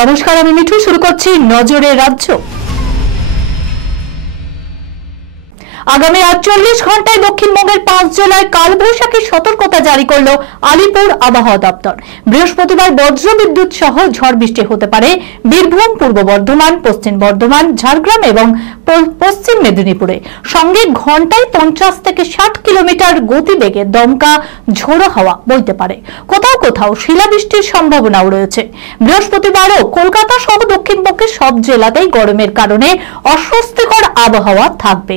নমস্কার, আমি মিঠু। শুরু করছি নজরে রাজ্য। আগামী 48 ঘন্টায় দক্ষিণবঙ্গের 5 জেলায় কালবৈশাখীর সতর্কতা জারি করল আলিপুর আবহাওয়া দপ্তর। বৃহস্পতিবার বজ্রবিদ্যুৎ সহ ঝড় বৃষ্টি হতে পারে বীরভূম, পূর্ব বর্ধমান, পশ্চিম বর্ধমান, ঝাড়গ্রাম এবং পশ্চিম মেদিনীপুরে। সঙ্গে ঘন্টায় 50 থেকে 60 কিলোমিটার গতিবেগে দমকা ঝোড়ো হাওয়া বইতে পারে। কোথাও কোথাও শিলাবৃষ্টির সম্ভাবনাও রয়েছে। বৃহস্পতিবারও কলকাতা সহ দক্ষিণবঙ্গের সব জেলাতেই গরমের কারণে অস্বস্তিকর আবহাওয়া থাকবে।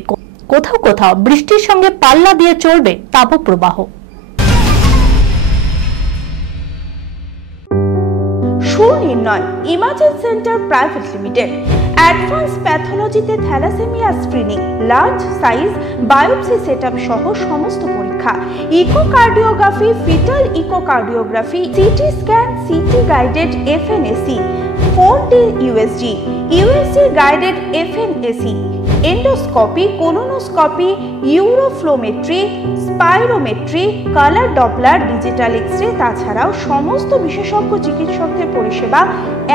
কোথাও কোথাও বৃষ্টির সঙ্গে পাল্লা দিয়ে চলবে তাপপ্রবাহ। Sunirnoy imagine centre private limited advance প্যাথোলজিতে thalassaemia screening, large size biopsy setup সহ সমস্ত পরীক্ষা, echocardiography, foetal echocardiography, CT scan, CT guided FNAC, 4D USG, USG guided FNAC, endoscopy, colonoscopy, uroflowmetry, spirometry, colour doppler, digital X-ray, তাছাড়াও সমস্ত বিশেষজ্ঞ চিকিৎসকদের পরিষেবা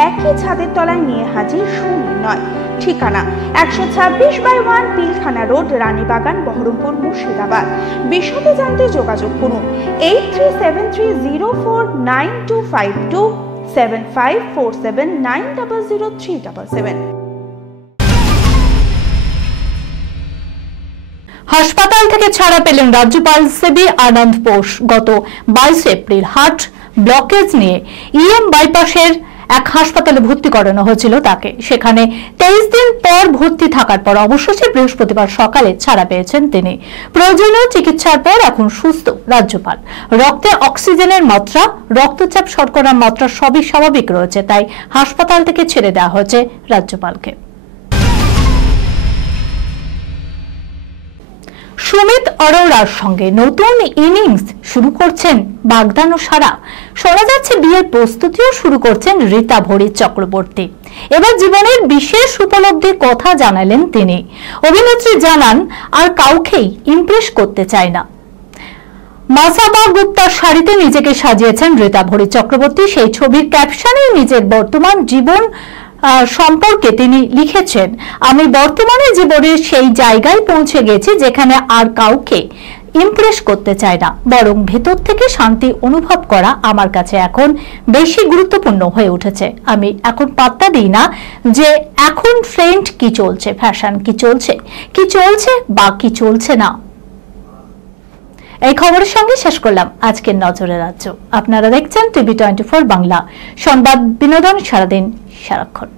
একই ছাদের তলায় নিয়ে হাজির সুনির্ণয়। ঠিকানা 126/1 পিলখানা রোড, রানীবাগান, বহরমপুর, মুর্শিদাবাদ। বিশদে জানতে যোগাযোগ করুন 8373049252 7547900377। হাসপাতাল থেকে ছাড়া পেলেন রাজ্যপাল সিবি আনন্দ বোস। গত 22 এপ্রিল হার্ট ব্লকেজ নিয়ে ইএম বাইপাসের এক হাসপাতালে ভর্তি করানো হয়েছিল তাকে। সেখানে 23 দিন পর ভর্তি থাকার পর অবশেষে বৃহস্পতিবার সকালে ছাড়া পেয়েছেন তিনি। প্রয়োজনীয় চিকিৎসার পর এখন সুস্থ রাজ্যপাল। রক্তে অক্সিজেনের মাত্রা, রক্তচাপ, শর্করার মাত্রা সবই স্বাভাবিক রয়েছে, তাই হাসপাতাল থেকে ছেড়ে দেওয়া হয়েছে রাজ্যপালকে। সুমিত অরোরার সঙ্গে নতুন ইনিংস শুরু করছেন বাগদান ও সারা। শোনা যাচ্ছে বিয়ের প্রস্তুতিও শুরু করছেন রীতা ভরি চক্রবর্তী। এবার জীবনের বিশেষ উপলব্ধির কথা জানালেন তিনি। অভিনেত্রী জানান, আর কাউকেই ইমপ্রেস করতে চায় না। মাসাবা গুপ্তার শাড়িতে নিজেকে সাজিয়েছেন রীতা ভরি চক্রবর্তী। সেই ছবির ক্যাপশনে নিজের বর্তমান জীবন সম্পর্কে তিনি লিখেছেন, আমি বর্তমানে জীবনের সেই জায়গায় পৌঁছে গেছি যেখানে আর কাউকে ইমপ্রেস করতে চাই না, বরং ভেতর থেকে শান্তি অনুভব করা আমার কাছে এখন বেশি গুরুত্বপূর্ণ হয়ে উঠেছে। আমি এখন পাত্তা দিই না যে এখন ট্রেন্ড কি চলছে, ফ্যাশন কি চলছে বা কি চলছে না। এই খবরের সঙ্গে শেষ করলাম আজকের নজরে রাজ্য। আপনারা দেখছেন টিভি 24 বাংলা, সংবাদ বিনোদন সারাদিন সারাক্ষণ।